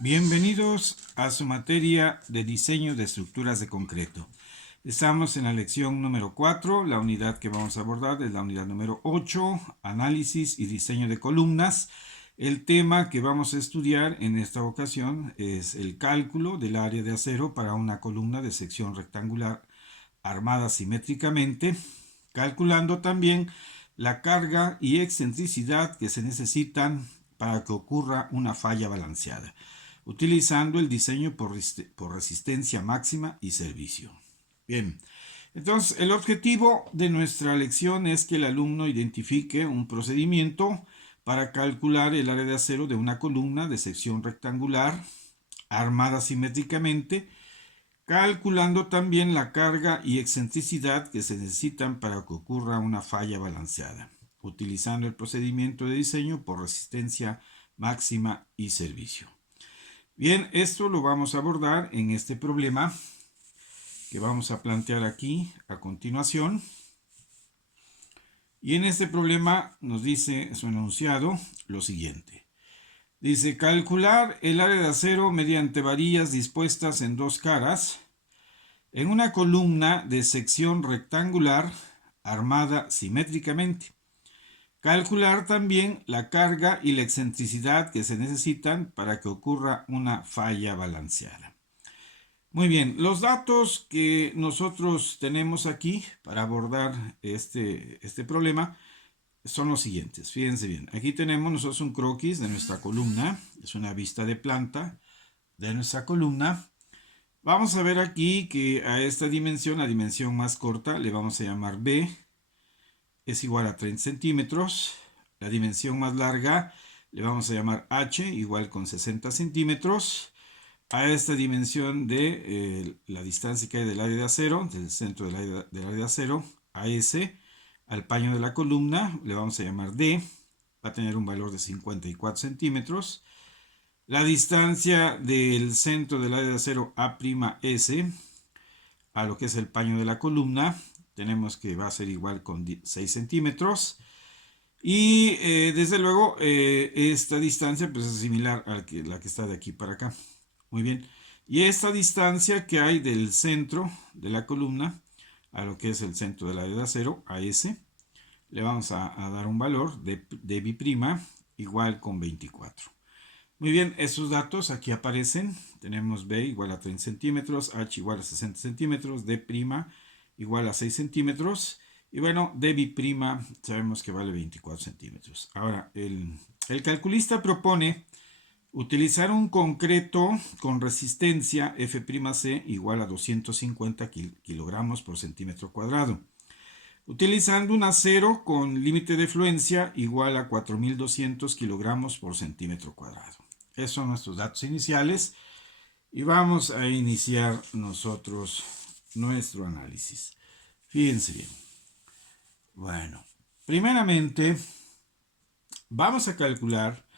Bienvenidos a su materia de diseño de estructuras de concreto. Estamos en la lección número 4, la unidad que vamos a abordar es la unidad número 8, análisis y diseño de columnas. El tema que vamos a estudiar en esta ocasión es el cálculo del área de acero para una columna de sección rectangular armada simétricamente, calculando también la carga y excentricidad que se necesitan para que ocurra una falla balanceada, utilizando el diseño por resistencia máxima y servicio. Bien, entonces el objetivo de nuestra lección es que el alumno identifique un procedimiento para calcular el área de acero de una columna de sección rectangular armada simétricamente, calculando también la carga y excentricidad que se necesitan para que ocurra una falla balanceada, utilizando el procedimiento de diseño por resistencia máxima y servicio. Bien, esto lo vamos a abordar en este problema que vamos a plantear aquí a continuación. Y en este problema nos dice su enunciado lo siguiente. Dice, calcular el área de acero mediante varillas dispuestas en dos caras en una columna de sección rectangular armada simétricamente. Calcular también la carga y la excentricidad que se necesitan para que ocurra una falla balanceada. Muy bien, los datos que nosotros tenemos aquí para abordar este problema son los siguientes. Fíjense bien, aquí tenemos nosotros un croquis de nuestra columna, es una vista de planta de nuestra columna. Vamos a ver aquí que a esta dimensión, la dimensión más corta, le vamos a llamar B, es igual a 30 centímetros. La dimensión más larga le vamos a llamar H, igual con 60 centímetros. A esta dimensión de la distancia que hay del área de acero, del centro del área de acero, a S, al paño de la columna, le vamos a llamar D, va a tener un valor de 54 centímetros. La distancia del centro del área de acero A'S a lo que es el paño de la columna, tenemos que va a ser igual con 6 centímetros. Y desde luego esta distancia pues, es similar a la que está de aquí para acá. Muy bien. Y esta distancia que hay del centro de la columna a lo que es el centro del área de acero, a S, le vamos a dar un valor de B' igual con 24. Muy bien, esos datos aquí aparecen. Tenemos B igual a 30 centímetros, H igual a 60 centímetros, D' igual a 6 centímetros. Y bueno, dB' sabemos que vale 24 centímetros. Ahora, el calculista propone utilizar un concreto con resistencia F'C igual a 250 kilogramos por centímetro cuadrado, utilizando un acero con límite de fluencia igual a 4200 kilogramos por centímetro cuadrado. Esos son nuestros datos iniciales y vamos a iniciar nosotros nuestro análisis. Fíjense bien. Bueno, primeramente vamos a calcular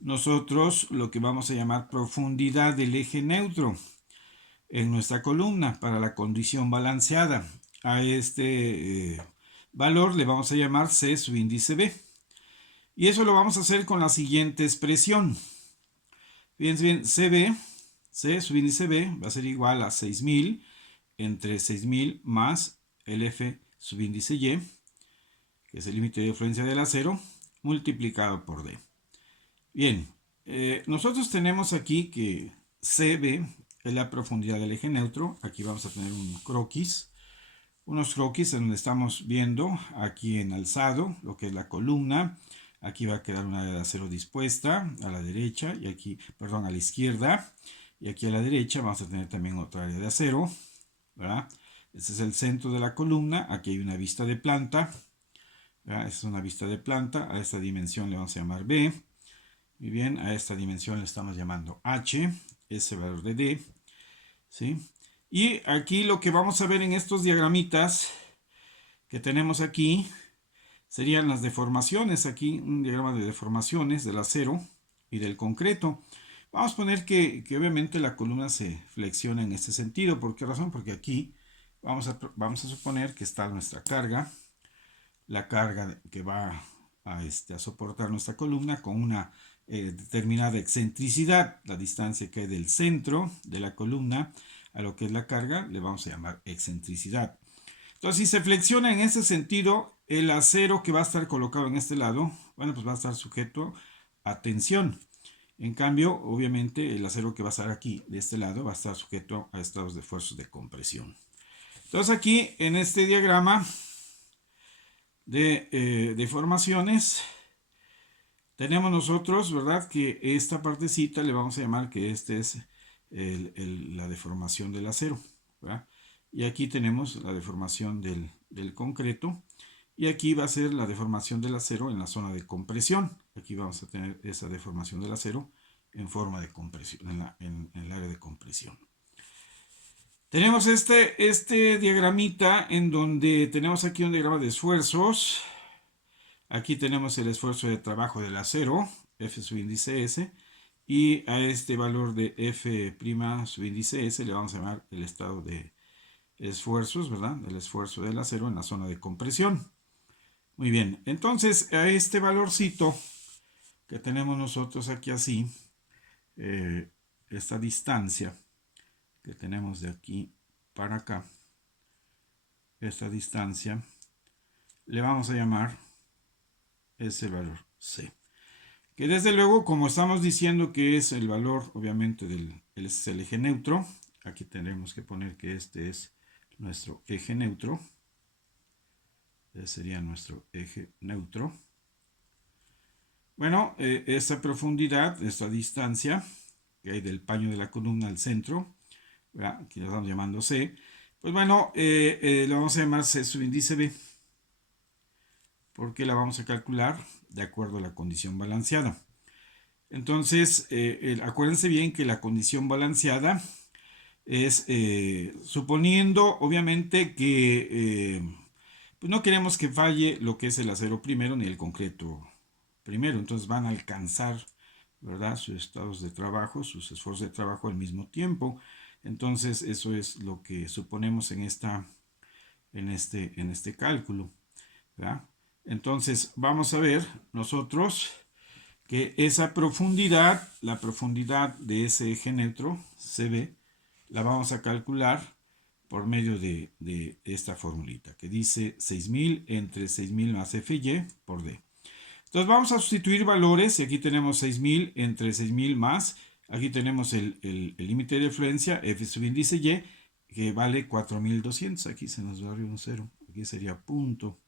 nosotros lo que vamos a llamar profundidad del eje neutro en nuestra columna para la condición balanceada. A este valor le vamos a llamar C subíndice B. Y eso lo vamos a hacer con la siguiente expresión. Fíjense bien, CB, C subíndice B va a ser igual a 6000 entre 6000 más el F subíndice Y, que es el límite de fluencia del acero, multiplicado por D. Bien, nosotros tenemos aquí que CB es la profundidad del eje neutro. Aquí vamos a tener un croquis, unos croquis en donde estamos viendo aquí en alzado lo que es la columna. Aquí va a quedar una área de acero dispuesta a la derecha y aquí, perdón, a la izquierda. Y aquí a la derecha vamos a tener también otra área de acero, ¿verdad? Este es el centro de la columna. Aquí hay una vista de planta, ¿verdad? Esta es una vista de planta. A esta dimensión le vamos a llamar B. Muy bien, a esta dimensión le estamos llamando H, ese valor de D, ¿sí? Y aquí lo que vamos a ver en estos diagramitas que tenemos aquí serían las deformaciones. Aquí un diagrama de deformaciones del acero y del concreto. Vamos a poner que obviamente la columna se flexiona en este sentido. ¿Por qué razón? Porque aquí vamos a suponer que está nuestra carga, la carga que va a soportar nuestra columna con una determinada excentricidad, la distancia que hay del centro de la columna a lo que es la carga, le vamos a llamar excentricidad. Entonces, si se flexiona en ese sentido, el acero que va a estar colocado en este lado, bueno, pues va a estar sujeto a tensión. En cambio, obviamente, el acero que va a estar aquí, de este lado, va a estar sujeto a estados de fuerzas de compresión. Entonces, aquí, en este diagrama de deformaciones, tenemos nosotros, ¿verdad? Que esta partecita le vamos a llamar que este es la deformación del acero, ¿verdad? Y aquí tenemos la deformación del concreto. Y aquí va a ser la deformación del acero en la zona de compresión. Aquí vamos a tener esa deformación del acero en forma de compresión, en el área de compresión. Tenemos este diagramita en donde tenemos aquí un diagrama de esfuerzos. Aquí tenemos el esfuerzo de trabajo del acero, F subíndice S, y a este valor de F' subíndice S le vamos a llamar el estado de esfuerzos, ¿verdad? El esfuerzo del acero en la zona de compresión. Muy bien, entonces a este valorcito que tenemos nosotros aquí así, esta distancia que tenemos de aquí para acá, esta distancia, le vamos a llamar ese valor C. Que desde luego, como estamos diciendo que es el valor, obviamente, es el eje neutro, aquí tendremos que poner que este es nuestro eje neutro. Ese sería nuestro eje neutro. Bueno, esta profundidad, esta distancia que hay del paño de la columna al centro, ¿verdad? Aquí lo estamos llamando C. Pues bueno, lo vamos a llamar C subíndice B, porque la vamos a calcular de acuerdo a la condición balanceada. Entonces, acuérdense bien que la condición balanceada es suponiendo, obviamente, que pues no queremos que falle lo que es el acero primero ni el concreto primero. Entonces van a alcanzar, ¿verdad?, sus estados de trabajo, sus esfuerzos de trabajo al mismo tiempo. Entonces, eso es lo que suponemos en este cálculo, ¿verdad? Entonces, vamos a ver nosotros que esa profundidad, la profundidad de ese eje neutro, CB, la vamos a calcular por medio de esta formulita que dice 6000 entre 6000 más FY por D. Entonces vamos a sustituir valores y aquí tenemos 6000 entre 6000 más, aquí tenemos el límite de fluencia F subíndice Y que vale 4200, aquí se nos va un cero, aquí sería punto,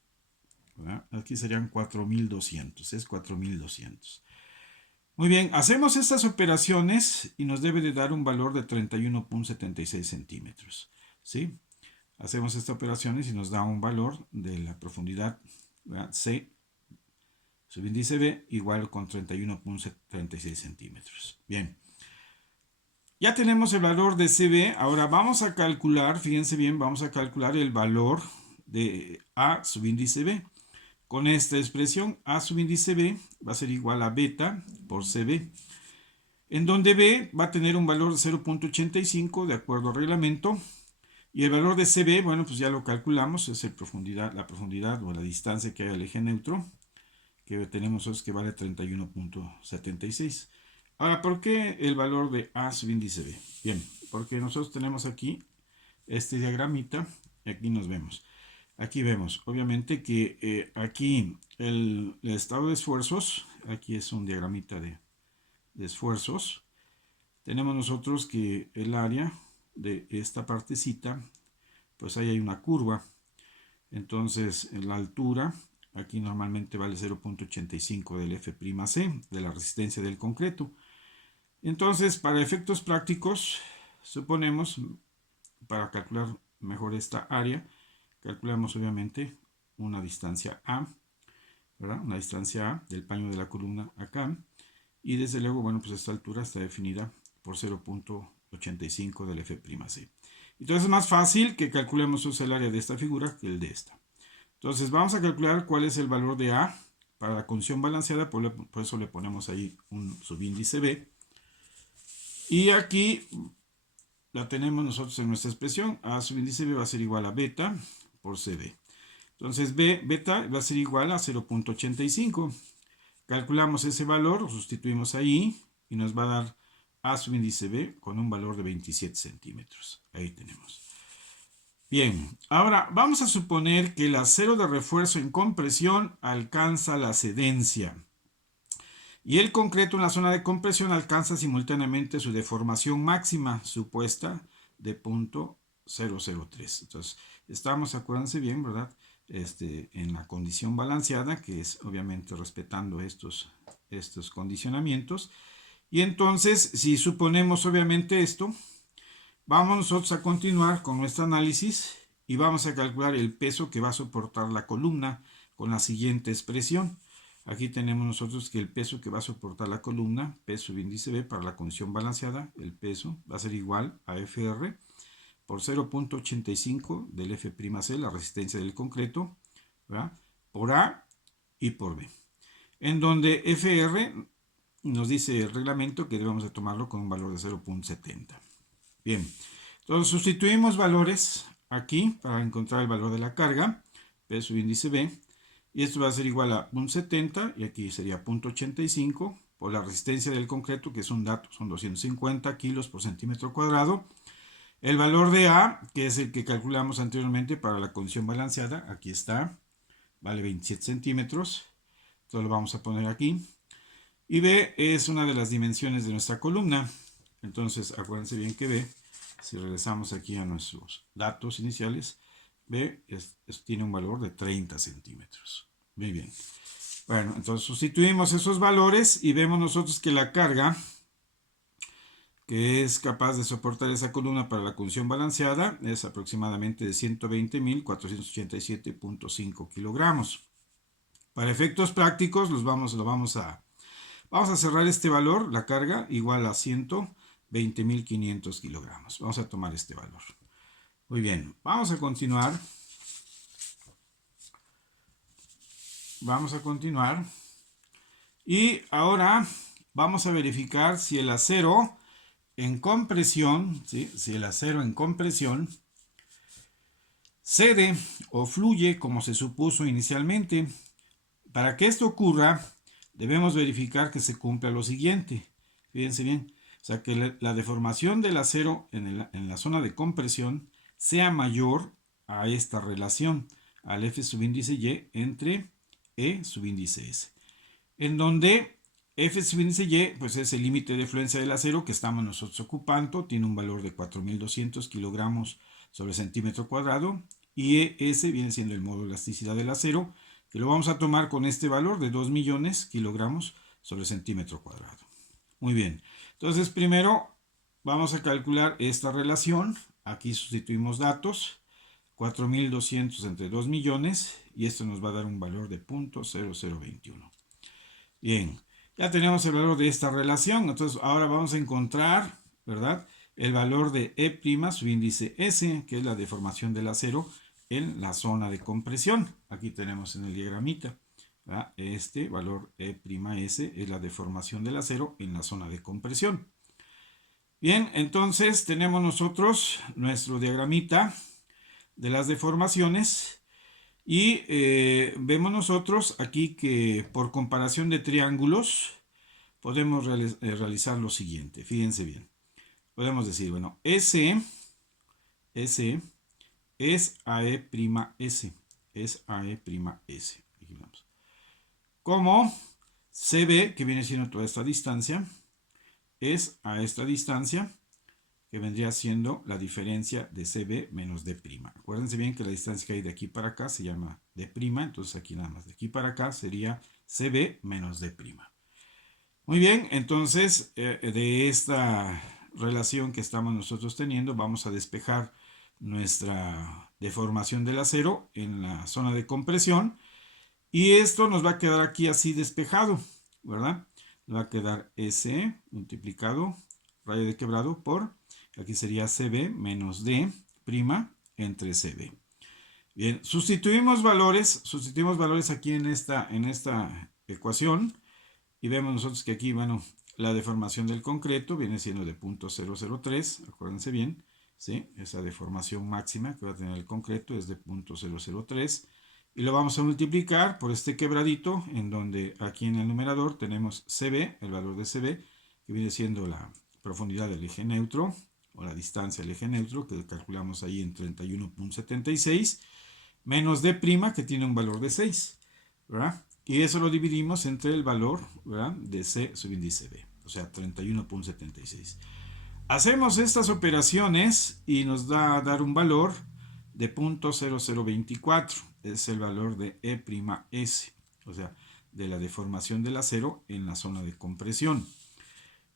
¿verdad? Aquí serían 4200, es 4200. Muy bien, hacemos estas operaciones y nos debe de dar un valor de 31.76 centímetros. ¿Sí? Hacemos estas operaciones y nos da un valor de la profundidad, ¿verdad?, C subíndice B igual con 31.36 centímetros. Bien. Ya tenemos el valor de CB. Ahora vamos a calcular, fíjense bien, vamos a calcular el valor de A subíndice B. Con esta expresión, A subíndice B va a ser igual a beta por CB, en donde B va a tener un valor de 0.85 de acuerdo al reglamento, y el valor de CB, bueno, pues ya lo calculamos, es la profundidad o la distancia que hay al eje neutro, que tenemos es que vale 31.76. Ahora, ¿por qué el valor de A subíndice B? Bien, porque nosotros tenemos aquí este diagramita, y aquí nos vemos. Aquí vemos, obviamente, que aquí el estado de esfuerzos, aquí es un diagramita de esfuerzos. Tenemos nosotros que el área de esta partecita, pues ahí hay una curva. Entonces, en la altura, aquí normalmente vale 0.85 del F'C, de la resistencia del concreto. Entonces, para efectos prácticos, suponemos, para calcular mejor esta área, calculamos obviamente una distancia A, ¿verdad? Una distancia A del paño de la columna acá. Y desde luego, bueno, pues esta altura está definida por 0.85 del F'C. Entonces es más fácil que calculemos el área de esta figura que el de esta. Entonces vamos a calcular cuál es el valor de A para la condición balanceada, por eso le ponemos ahí un subíndice B. Y aquí la tenemos nosotros en nuestra expresión. A subíndice B va a ser igual a beta por CB. Entonces beta va a ser igual a 0.85. calculamos ese valor, lo sustituimos ahí y nos va a dar A subíndice B con un valor de 27 centímetros. Ahí tenemos. Bien, ahora vamos a suponer que el acero de refuerzo en compresión alcanza la cedencia y el concreto en la zona de compresión alcanza simultáneamente su deformación máxima supuesta de 0.003. Entonces, estamos, acuérdense bien, ¿verdad? En la condición balanceada, que es obviamente respetando estos condicionamientos. Y entonces, si suponemos obviamente esto, vamos nosotros a continuar con nuestro análisis y vamos a calcular el peso que va a soportar la columna con la siguiente expresión. Aquí tenemos nosotros que el peso que va a soportar la columna, P subíndice B para la condición balanceada, el peso va a ser igual a FR por 0.85 del F'C, la resistencia del concreto, ¿verdad? Por A y por B. En donde FR nos dice el reglamento que debemos de tomarlo con un valor de 0.70. Bien, entonces sustituimos valores aquí para encontrar el valor de la carga, P subíndice B, y esto va a ser igual a 0.70 y aquí sería 0.85 por la resistencia del concreto, que es un dato, son 250 kilos por centímetro cuadrado. El valor de A, que es el que calculamos anteriormente para la condición balanceada, aquí está, vale 27 centímetros, entonces lo vamos a poner aquí. Y B es una de las dimensiones de nuestra columna, entonces acuérdense bien que B, si regresamos aquí a nuestros datos iniciales, B tiene un valor de 30 centímetros. Muy bien. Bueno, entonces sustituimos esos valores y vemos nosotros que la carga que es capaz de soportar esa columna para la condición balanceada es aproximadamente de 120.487.5 kilogramos. Para efectos prácticos vamos a cerrar este valor, la carga, igual a 120.500 kilogramos. Vamos a tomar este valor. Muy bien, vamos a continuar. Vamos a continuar. Y ahora vamos a verificar si el acero en compresión, ¿sí? Si el acero en compresión cede o fluye como se supuso inicialmente. Para que esto ocurra, debemos verificar que se cumpla lo siguiente. Fíjense bien, o sea, que la deformación del acero en la zona de compresión sea mayor a esta relación, al F subíndice Y entre E subíndice S, en donde F subíndice Y pues es el límite de fluencia del acero que estamos nosotros ocupando, tiene un valor de 4.200 kilogramos sobre centímetro cuadrado, y S viene siendo el módulo de elasticidad del acero, que lo vamos a tomar con este valor de 2 millones kilogramos sobre centímetro cuadrado. Muy bien, entonces primero vamos a calcular esta relación, aquí sustituimos datos, 4.200 entre 2 millones, y esto nos va a dar un valor de 0.0021. Bien, ya tenemos el valor de esta relación, entonces ahora vamos a encontrar, ¿verdad?, el valor de E' subíndice S, que es la deformación del acero en la zona de compresión. Aquí tenemos en el diagramita, ¿verdad? Este valor E'(S) es la deformación del acero en la zona de compresión. Bien, entonces tenemos nosotros nuestro diagramita de las deformaciones. Y vemos nosotros aquí que por comparación de triángulos podemos realizar lo siguiente. Fíjense bien. Podemos decir, bueno, S es AE'(S). Es AE'(S). Aquí vamos. Como CB, que viene siendo toda esta distancia, es a esta distancia, que vendría siendo la diferencia de CB menos D'. Acuérdense bien que la distancia que hay de aquí para acá se llama D', entonces aquí nada más de aquí para acá sería CB menos D'. Muy bien, entonces de esta relación que estamos nosotros teniendo vamos a despejar nuestra deformación del acero en la zona de compresión y esto nos va a quedar aquí así despejado, ¿verdad? Nos va a quedar S multiplicado, rayo de quebrado por... Aquí sería CB menos D' entre CB. Bien, sustituimos valores aquí en esta ecuación y vemos nosotros que aquí, bueno, la deformación del concreto viene siendo de 0.003, acuérdense bien, ¿sí? Esa deformación máxima que va a tener el concreto es de 0.003 y lo vamos a multiplicar por este quebradito, en donde aquí en el numerador tenemos CB, el valor de CB, que viene siendo la profundidad del eje neutro, o la distancia del eje neutro, que calculamos ahí en 31.76, menos D', que tiene un valor de 6, ¿verdad? Y eso lo dividimos entre el valor, ¿verdad?, de C subíndice B, o sea, 31.76. Hacemos estas operaciones y nos da a dar un valor de 0.0024, es el valor de E'(S), o sea, de la deformación del acero en la zona de compresión.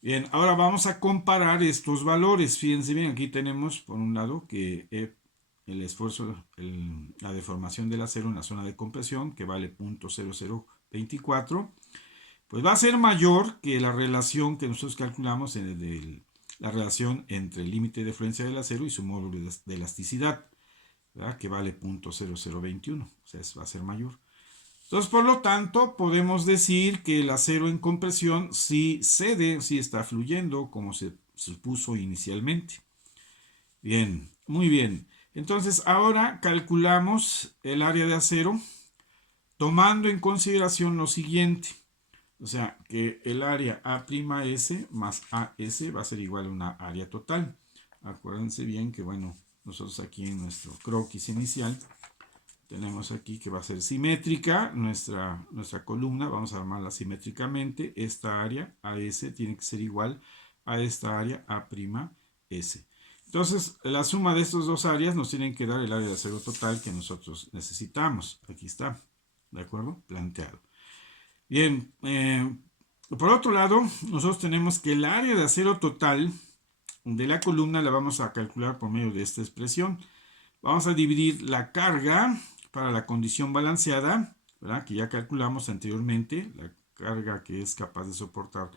Bien, ahora vamos a comparar estos valores. Fíjense bien, aquí tenemos por un lado que el esfuerzo, la deformación del acero en la zona de compresión, que vale 0.0024, pues va a ser mayor que la relación que nosotros calculamos la relación entre el límite de fluencia del acero y su módulo de elasticidad, ¿verdad?, que vale 0.0021, o sea, va a ser mayor. Entonces, por lo tanto, podemos decir que el acero en compresión sí cede, sí está fluyendo como se supuso inicialmente. Bien, muy bien. Entonces, ahora calculamos el área de acero tomando en consideración lo siguiente. O sea, que el área A'S más AS va a ser igual a una área total. Acuérdense bien que, bueno, nosotros aquí en nuestro croquis inicial tenemos aquí que va a ser simétrica nuestra columna. Vamos a armarla simétricamente. Esta área AS tiene que ser igual a esta área A'S. Entonces, la suma de estas dos áreas nos tienen que dar el área de acero total que nosotros necesitamos. Aquí está, ¿de acuerdo? Planteado. Bien, por otro lado, nosotros tenemos que el área de acero total de la columna la vamos a calcular por medio de esta expresión. Vamos a dividir la carga para la condición balanceada, ¿verdad?, que ya calculamos anteriormente, la carga que es capaz de soportar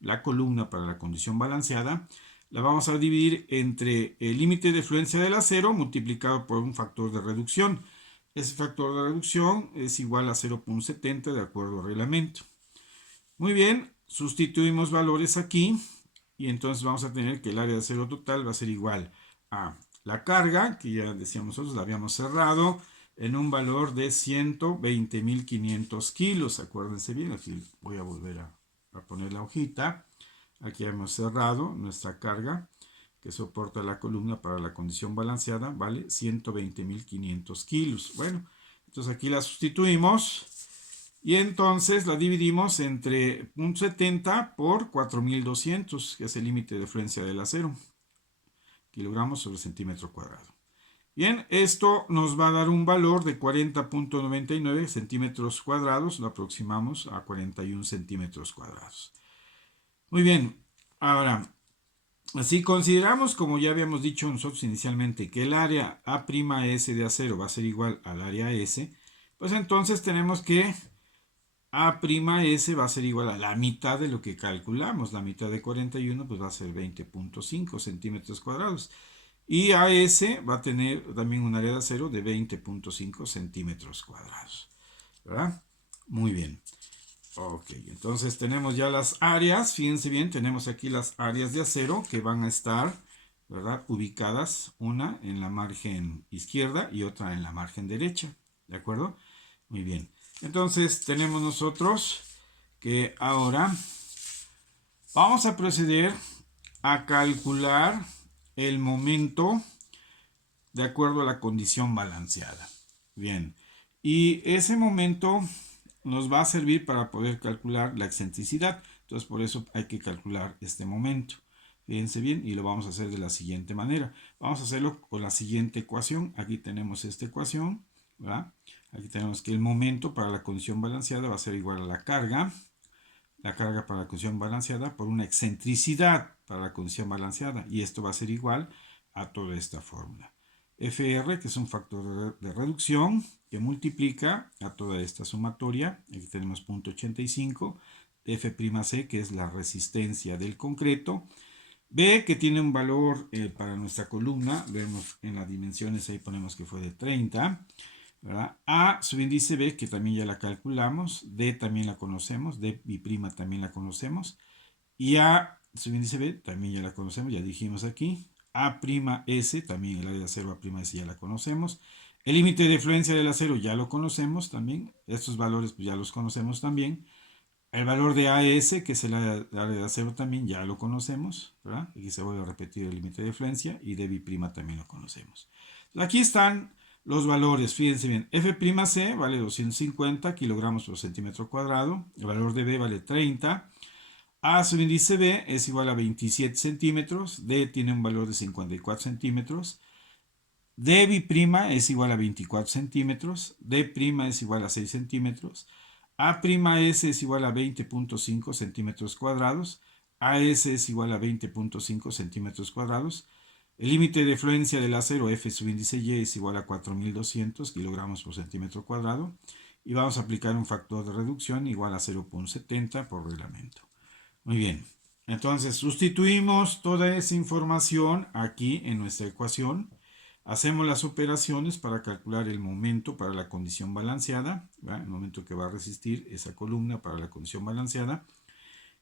la columna para la condición balanceada, la vamos a dividir entre el límite de fluencia del acero multiplicado por un factor de reducción. Ese factor de reducción es igual a 0.70 de acuerdo al reglamento. Muy bien, sustituimos valores aquí y entonces vamos a tener que el área de acero total va a ser igual a la carga, que ya decíamos nosotros, la habíamos cerrado en un valor de 120.500 kilos. Acuérdense bien, aquí voy a volver a poner la hojita. Aquí hemos cerrado nuestra carga que soporta la columna para la condición balanceada, vale 120.500 kilos. Bueno, entonces aquí la sustituimos y entonces la dividimos entre 0.70 por 4.200, que es el límite de fluencia del acero, kilogramos sobre centímetro cuadrado. Bien, esto nos va a dar un valor de 40.99 centímetros cuadrados, lo aproximamos a 41 centímetros cuadrados. Muy bien, ahora, si consideramos, como ya habíamos dicho nosotros inicialmente, que el área A'S de acero va a ser igual al área S, pues entonces tenemos que A'S va a ser igual a la mitad de lo que calculamos. La mitad de 41 pues va a ser 20.5 centímetros cuadrados. Y AS va a tener también un área de acero de 20.5 centímetros cuadrados, ¿verdad? Muy bien. Ok, entonces tenemos ya las áreas. Fíjense bien, tenemos aquí las áreas de acero que van a estar, ¿verdad?, ubicadas, una en la margen izquierda y otra en la margen derecha. ¿De acuerdo? Muy bien. Entonces tenemos nosotros que ahora vamos a proceder a calcular el momento de acuerdo a la condición balanceada. Bien, y ese momento nos va a servir para poder calcular la excentricidad. Entonces por eso hay que calcular este momento. Fíjense bien, y lo vamos a hacer de la siguiente manera. Vamos a hacerlo con la siguiente ecuación. Aquí tenemos esta ecuación, ¿verdad? Aquí tenemos que el momento para la condición balanceada va a ser igual a la carga para la condición balanceada por una excentricidad para la condición balanceada, y esto va a ser igual a toda esta fórmula. FR, que es un factor de reducción que multiplica a toda esta sumatoria, aquí tenemos 0.85, F'C, que es la resistencia del concreto, B, que tiene un valor para nuestra columna, vemos en las dimensiones, ahí ponemos que fue de 30, ¿verdad? A subíndice B, que también ya la calculamos, D también la conocemos, D y prima también la conocemos, y A subíndice B también ya la conocemos, ya dijimos aquí, A' S, también el área de acero A' S ya la conocemos, El límite de fluencia del acero ya lo conocemos también. Estos valores pues ya los conocemos también. El valor de AS, que es el área de acero también, ya lo conocemos, ¿verdad? Aquí se vuelve a repetir el límite de fluencia y de B'P también lo conocemos. Aquí están los valores, fíjense bien. F'C vale 250 kilogramos por centímetro cuadrado. El valor de B vale 30. A sub índice B es igual a 27 centímetros. D tiene un valor de 54 centímetros. Db' es igual a 24 centímetros, D' es igual a 6 centímetros, A'S es igual a 20.5 centímetros cuadrados, AS es igual a 20.5 centímetros cuadrados, el límite de fluencia del acero F sub índice Y es igual a 4200 kilogramos por centímetro cuadrado, y vamos a aplicar un factor de reducción igual a 0.70 por reglamento. Muy bien, entonces sustituimos toda esa información aquí en nuestra ecuación. Hacemos las operaciones para calcular el momento para la condición balanceada, ¿verdad? El momento que va a resistir esa columna para la condición balanceada.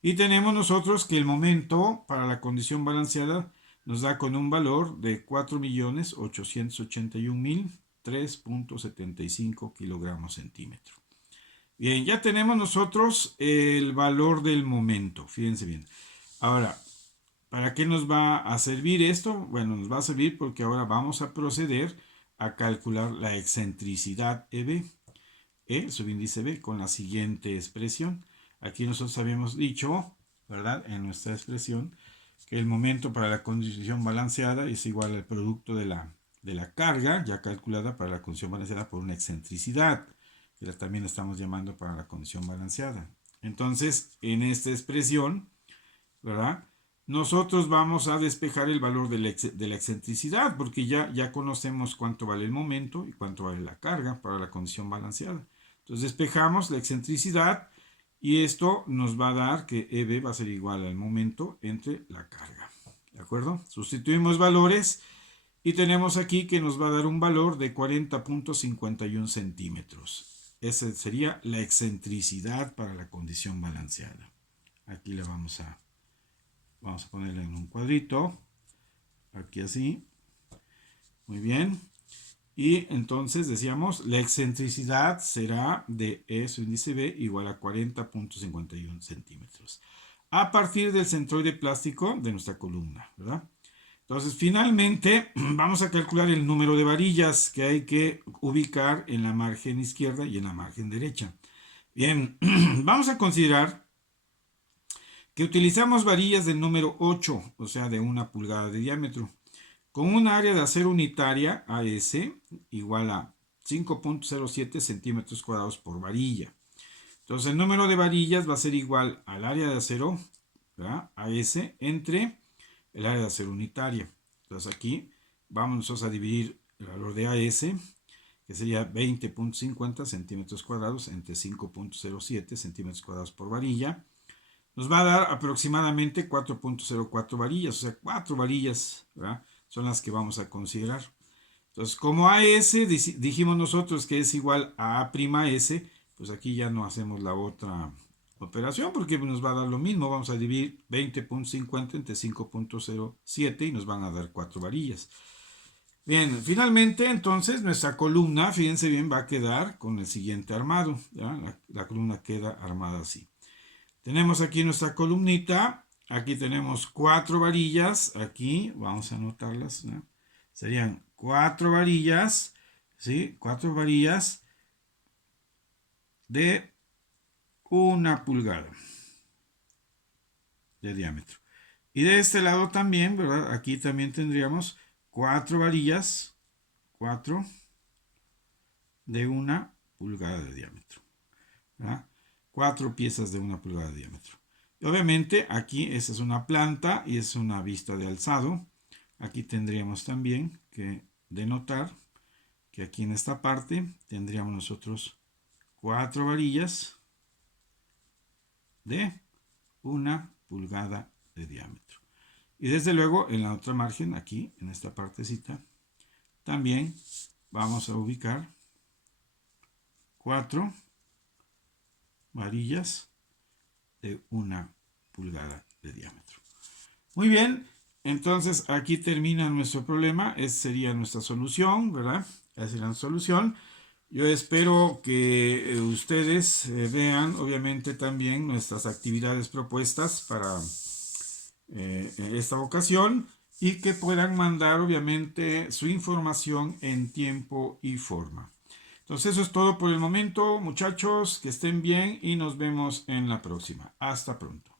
Y tenemos nosotros que el momento para la condición balanceada nos da con un valor de 4.881.003.75 kilogramos centímetro. Bien, ya tenemos nosotros el valor del momento, fíjense bien. Ahora, ¿para qué nos va a servir esto? Bueno, nos va a servir porque ahora vamos a proceder a calcular la excentricidad EB, E subíndice B, con la siguiente expresión. Aquí nosotros habíamos dicho, ¿verdad? En nuestra expresión, que el momento para la condición balanceada es igual al producto de la carga, ya calculada para la condición balanceada por una excentricidad, que también estamos llamando para la condición balanceada. Entonces, en esta expresión, ¿verdad? Nosotros vamos a despejar el valor de la excentricidad, porque ya conocemos cuánto vale el momento y cuánto vale la carga para la condición balanceada. Entonces despejamos la excentricidad y esto nos va a dar que EB va a ser igual al momento entre la carga. ¿De acuerdo? Sustituimos valores y tenemos aquí que nos va a dar un valor de 40.51 centímetros. Esa sería la excentricidad para la condición balanceada. Aquí le vamos a ponerla en un cuadrito, aquí así, muy bien, y entonces decíamos, la excentricidad será de E su índice B igual a 40.51 centímetros, a partir del centroide plástico de nuestra columna, ¿verdad? Entonces, finalmente, vamos a calcular el número de varillas que hay que ubicar en la margen izquierda y en la margen derecha. Bien, vamos a considerar que utilizamos varillas del número 8, o sea, de 1 pulgada de diámetro, con un área de acero unitaria, AS, igual a 5.07 centímetros cuadrados por varilla. Entonces, el número de varillas va a ser igual al área de acero, ¿verdad? AS, entre el área de acero unitaria. Entonces, aquí vamos nosotros a dividir el valor de AS, que sería 20.50 centímetros cuadrados entre 5.07 centímetros cuadrados por varilla. Nos va a dar aproximadamente 4.04 varillas, o sea, 4 varillas, ¿verdad? Son las que vamos a considerar. Entonces, como AS dijimos nosotros que es igual a A'S, pues aquí ya no hacemos la otra operación porque nos va a dar lo mismo. Vamos a dividir 20.50 entre 5.07 y nos van a dar 4 varillas. Bien, finalmente entonces nuestra columna, fíjense bien, va a quedar con el siguiente armado. ¿Ya? La columna queda armada así. Tenemos aquí nuestra columnita, aquí tenemos 4 varillas, aquí vamos a anotarlas, ¿no? Serían 4 varillas, ¿sí? 4 varillas de 1 pulgada de diámetro. Y de este lado también, ¿verdad? Aquí también tendríamos 4 varillas, 4 de 1 pulgada de diámetro, ¿verdad? 4 piezas de 1 pulgada de diámetro. Y obviamente aquí esta es una planta y es una vista de alzado. Aquí tendríamos también que denotar que aquí en esta parte tendríamos nosotros 4 varillas de 1 pulgada de diámetro. Y desde luego en la otra margen, aquí en esta partecita, también vamos a ubicar 4 varillas de 1 pulgada de diámetro. Muy bien, entonces aquí termina nuestro problema. Esta sería nuestra solución, ¿verdad? Esa es la solución. Yo espero que ustedes vean, obviamente, también nuestras actividades propuestas para en esta ocasión y que puedan mandar, obviamente, su información en tiempo y forma. Entonces, eso es todo por el momento, muchachos. Que estén bien y nos vemos en la próxima. Hasta pronto.